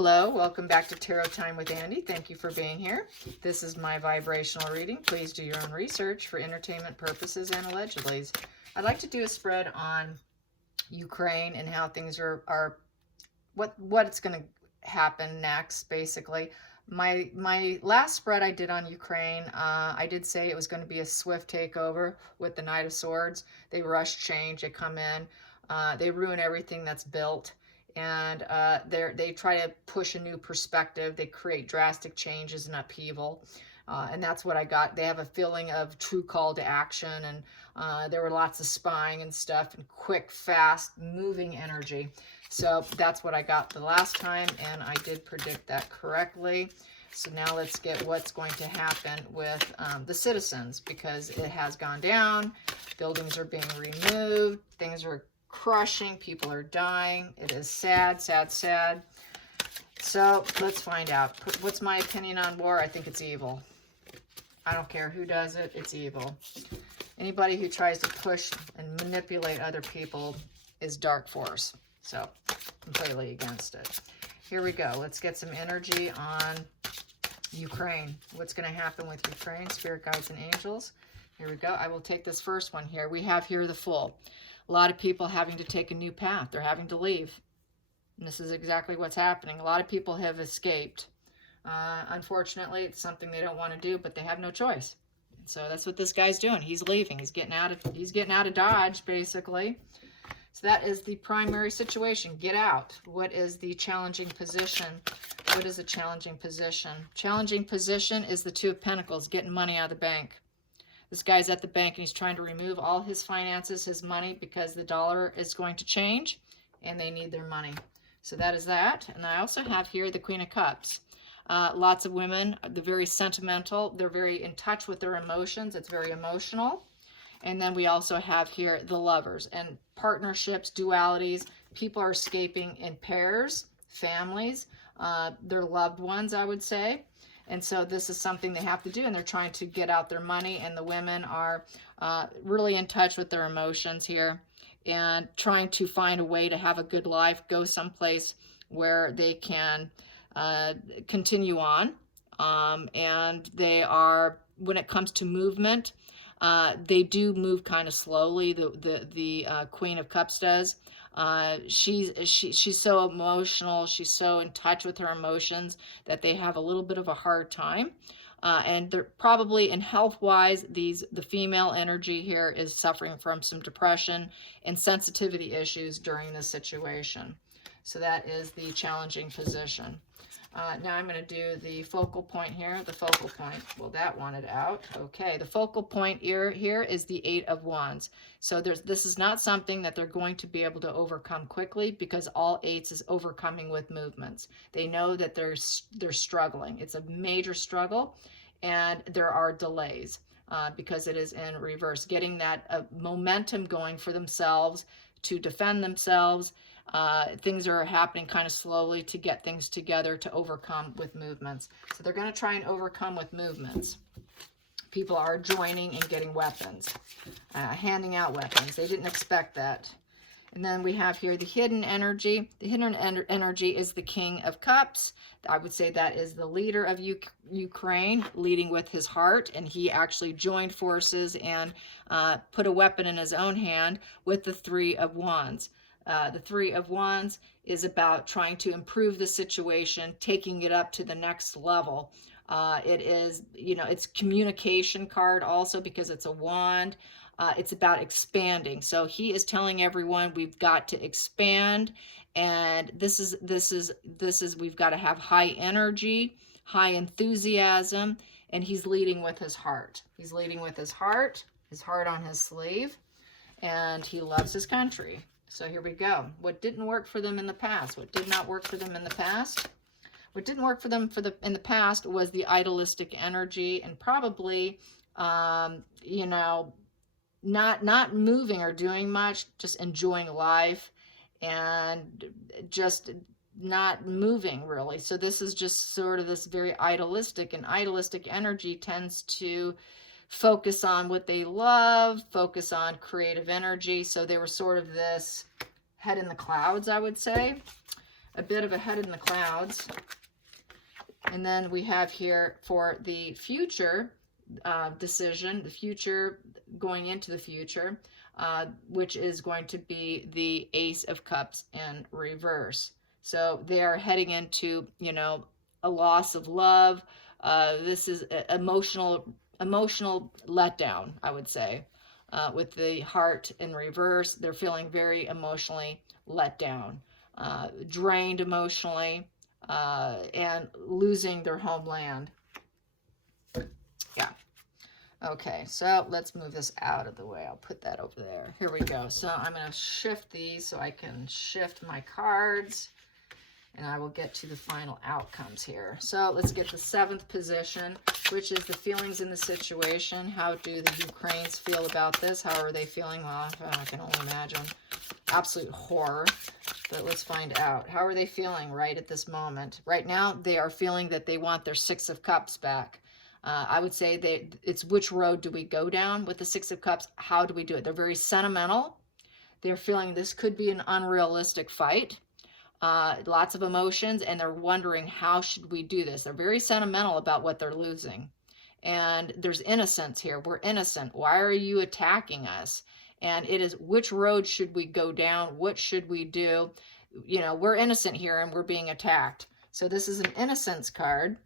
Hello, welcome back to Tarot Time with Andy. Thank you for being here. This is my vibrational reading. Please do your own research for entertainment purposes and allegedly. I'd like to do a spread on Ukraine and how things are what's going to happen next, basically. My last spread I did on Ukraine, I did say it was going to be a swift takeover with the Knight of Swords. They rush change, they come in, they ruin everything that's built. And they try to push a new perspective. They create drastic changes and upheaval. And that's what I got. They have a feeling of true call to action. And there were lots of spying and stuff and quick, fast, moving energy. So that's what I got the last time. And I did predict that correctly. So now let's get what's going to happen with the citizens, because it has gone down. Buildings are being removed. Things are crushing, people are dying. It is sad, sad, sad. So let's find out. What's my opinion on war? I think it's evil. I don't care who does it, it's evil. Anybody who tries to push and manipulate other people is dark force. So completely against it. Here we go. Let's get some energy on Ukraine. What's going to happen with Ukraine? Spirit guides and angels. Here we go. I will take this first one here. We have here the Fool. A lot of people having to take a new path. They're having to leave. And this is exactly what's happening. A lot of people have escaped. Unfortunately, it's something they don't want to do, but they have no choice. So that's what this guy's doing. He's leaving. He's getting out of Dodge, basically. So that is the primary situation. Get out. What is the challenging position? What is a challenging position? Challenging position is the Two of Pentacles, getting money out of the bank. This guy's at the bank and he's trying to remove all his finances, his money, because the dollar is going to change and they need their money. So that is that. And I also have here the Queen of Cups. Lots of women, they're very sentimental. They're very in touch with their emotions. It's very emotional. And then we also have here the Lovers and partnerships, dualities. People are escaping in pairs, families, their loved ones, I would say. And so this is something they have to do, and they're trying to get out their money, and the women are really in touch with their emotions here and trying to find a way to have a good life, go someplace where they can continue on. And they are, when it comes to movement, they do move kind of slowly, the Queen of Cups does. She's so emotional, she's so in touch with her emotions that they have a little bit of a hard time. And they're probably, in health-wise, the female energy here is suffering from some depression and sensitivity issues during this situation. So that is the challenging position. Now I'm going to do the focal point here. The focal point, well, that wanted out. Okay, the focal point here is the Eight of Wands. So this is not something that they're going to be able to overcome quickly, because all eights is overcoming with movements. They know that they're struggling. It's a major struggle, and there are delays because it is in reverse. Getting that momentum going for themselves to defend themselves. Things are happening kind of slowly to get things together to overcome with movements. So they're going to try and overcome with movements. People are joining and getting weapons, handing out weapons. They didn't expect that. And then we have here the hidden energy. The hidden energy is the King of Cups. I would say that is the leader of Ukraine, leading with his heart. And he actually joined forces and put a weapon in his own hand with the Three of Wands. The Three of Wands is about trying to improve the situation, taking it up to the next level. It is, it's communication card also, because it's a wand. It's about expanding. So he is telling everyone we've got to expand, and this is we've got to have high energy, high enthusiasm, and he's leading with his heart. He's leading with his heart on his sleeve, and he loves his country. So here we go. What didn't work for them in the past? What did not work for them in the past? What didn't work for them in the past was the idealistic energy, and probably, not moving or doing much, just enjoying life and just not moving really. So this is just sort of this very idealistic, and idealistic energy tends to focus on what they love, focus on creative energy. So they were sort of this head in the clouds, I would say. a bit of a head in the clouds. And then we have here for the future decision, the future, going into the future, which is going to be the Ace of Cups in reverse. So they are heading into, you know, a loss of love. This is emotional letdown, I would say. With the heart in reverse, they're feeling very emotionally let down, drained emotionally, and losing their homeland. Yeah. Okay, so let's move this out of the way. I'll put that over there. Here we go. So I'm going to shift these so I can shift my cards, and I will get to the final outcomes here. So let's get the 7th position, which is the feelings in the situation. How do the Ukrainians feel about this? How are they feeling? Well, I can only imagine. Absolute horror. But let's find out. How are they feeling right at this moment? Right now, they are feeling that they want their 6 of Cups back. I would say it's which road do we go down with the 6 of Cups? How do we do it? They're very sentimental. They're feeling this could be an unrealistic fight. Lots of emotions, and they're wondering, how should we do this? They're very sentimental about what they're losing. And there's innocence here. We're innocent. Why are you attacking us? And it is, which road should we go down? What should we do? You know, we're innocent here and we're being attacked. So this is an innocence card.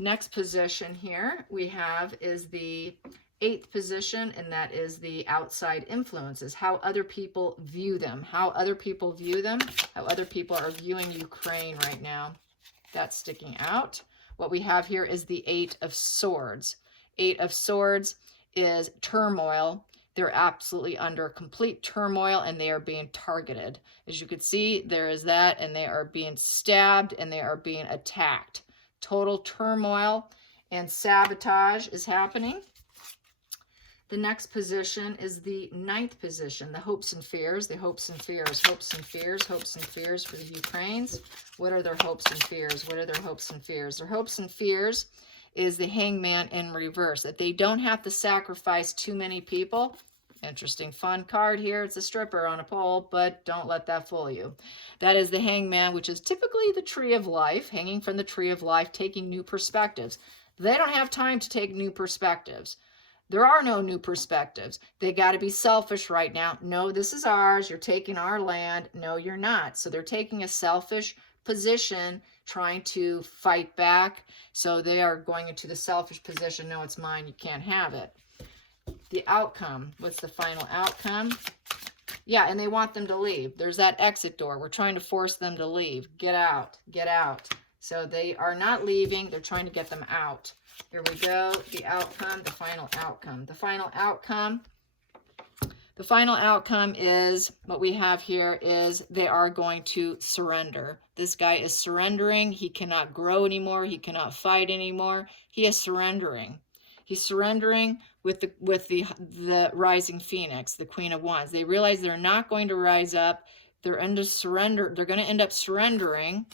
Next position here we have is the 8th position, and that is the outside influences, how other people view them, how other people view them, how other people are viewing Ukraine right now. That's sticking out. What we have here is the 8 of Swords. 8 of Swords is turmoil. They're absolutely under complete turmoil, and they are being targeted. As you can see, there is that, and they are being stabbed, and they are being attacked. Total turmoil and sabotage is happening. The next position is the 9th position, the hopes and fears, the hopes and fears, hopes and fears, hopes and fears for the Ukrainians. What are their hopes and fears? What are their hopes and fears? Their hopes and fears is the Hangman in reverse, that they don't have to sacrifice too many people. Interesting, fun card here. It's a stripper on a pole, but don't let that fool you. That is the Hangman, which is typically the tree of life, hanging from the tree of life, taking new perspectives. They don't have time to take new perspectives. There are no new perspectives. They got to be selfish right now. No, this is ours. You're taking our land. No, you're not. So they're taking a selfish position, trying to fight back. So they are going into the selfish position. No, it's mine. You can't have it. The outcome. What's the final outcome? Yeah, and they want them to leave. There's that exit door. We're trying to force them to leave. Get out. Get out. So they are not leaving. They're trying to get them out. Here we go. The outcome, the final outcome. The final outcome. The final outcome is, what we have here is they are going to surrender. This guy is surrendering. He cannot grow anymore. He cannot fight anymore. He is surrendering. He's surrendering with the rising phoenix, the Queen of Wands. They realize they're not going to rise up. They're going to end up surrendering.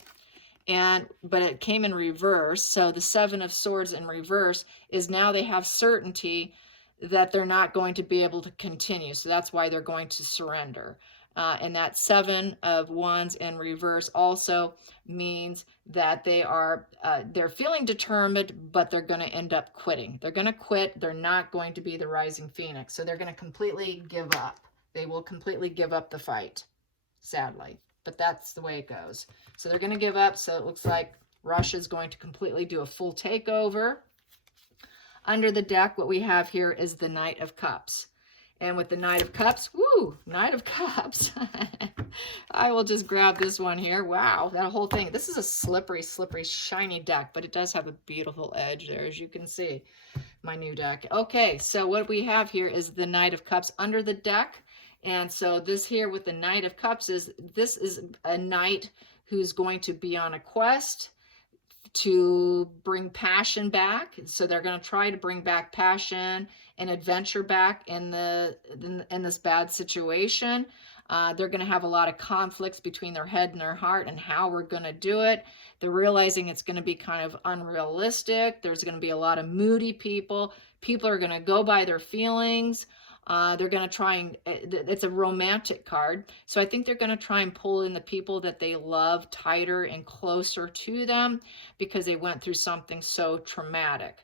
But it came in reverse. So the 7 of Swords in reverse is now they have certainty that they're not going to be able to continue. So that's why they're going to surrender. And that 7 of Wands in reverse also means that they're feeling determined, but they're going to end up quitting. They're going to quit. They're not going to be the rising phoenix. So they're going to completely give up. They will completely give up the fight, sadly. But that's the way it goes. So they're going to give up. So it looks like Russia's going to completely do a full takeover. Under the deck, what we have here is the Knight of Cups. And with the Knight of Cups, woo, Knight of Cups. I will just grab this one here. Wow, that whole thing. This is a slippery, slippery, shiny deck, but it does have a beautiful edge there, as you can see, my new deck. Okay, so what we have here is the Knight of Cups under the deck. And so this here with the Knight of Cups this is a knight who's going to be on a quest to bring passion back. So they're going to try to bring back passion and adventure back in this bad situation. They're going to have a lot of conflicts between their head and their heart and how we're going to do it. They're realizing it's going to be kind of unrealistic. There's going to be a lot of moody people. People are going to go by their feelings. They're going to try and, it's a romantic card. So I think they're going to try and pull in the people that they love tighter and closer to them because they went through something so traumatic.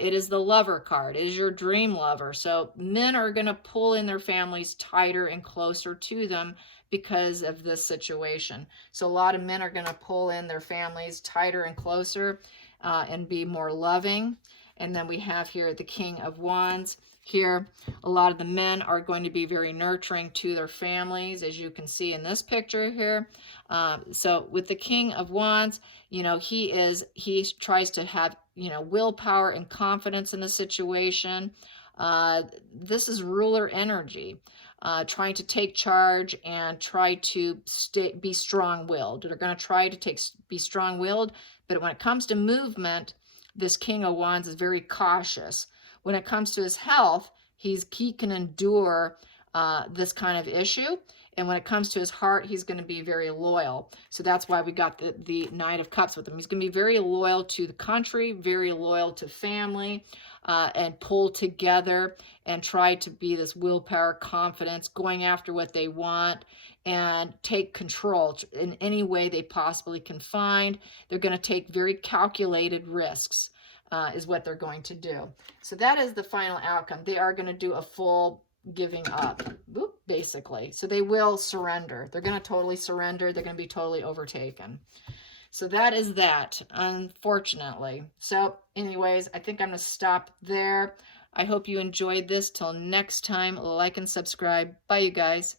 It is the lover card. It is your dream lover. So men are going to pull in their families tighter and closer to them because of this situation. So a lot of men are going to pull in their families tighter and closer and be more loving. And then we have here the King of Wands. Here, a lot of the men are going to be very nurturing to their families, as you can see in this picture here. So with the King of Wands, you know, he tries to have, you know, willpower and confidence in the situation. This is ruler energy, trying to take charge and try to be strong-willed. They're going to try to be strong-willed, but when it comes to movement, this King of Wands is very cautious. When it comes to his health, he can endure this kind of issue. And when it comes to his heart, he's going to be very loyal. So that's why we got the Knight of Cups with him. He's going to be very loyal to the country, very loyal to family, and pull together and try to be this willpower, confidence, going after what they want and take control in any way they possibly can find. They're going to take very calculated risks. Is what they're going to do. So that is the final outcome. They are going to do a full giving up, basically. So they will surrender. They're going to totally surrender. They're going to be totally overtaken. So that is that, unfortunately. So anyways, I think I'm going to stop there. I hope you enjoyed this. Till next time, like and subscribe. Bye, you guys.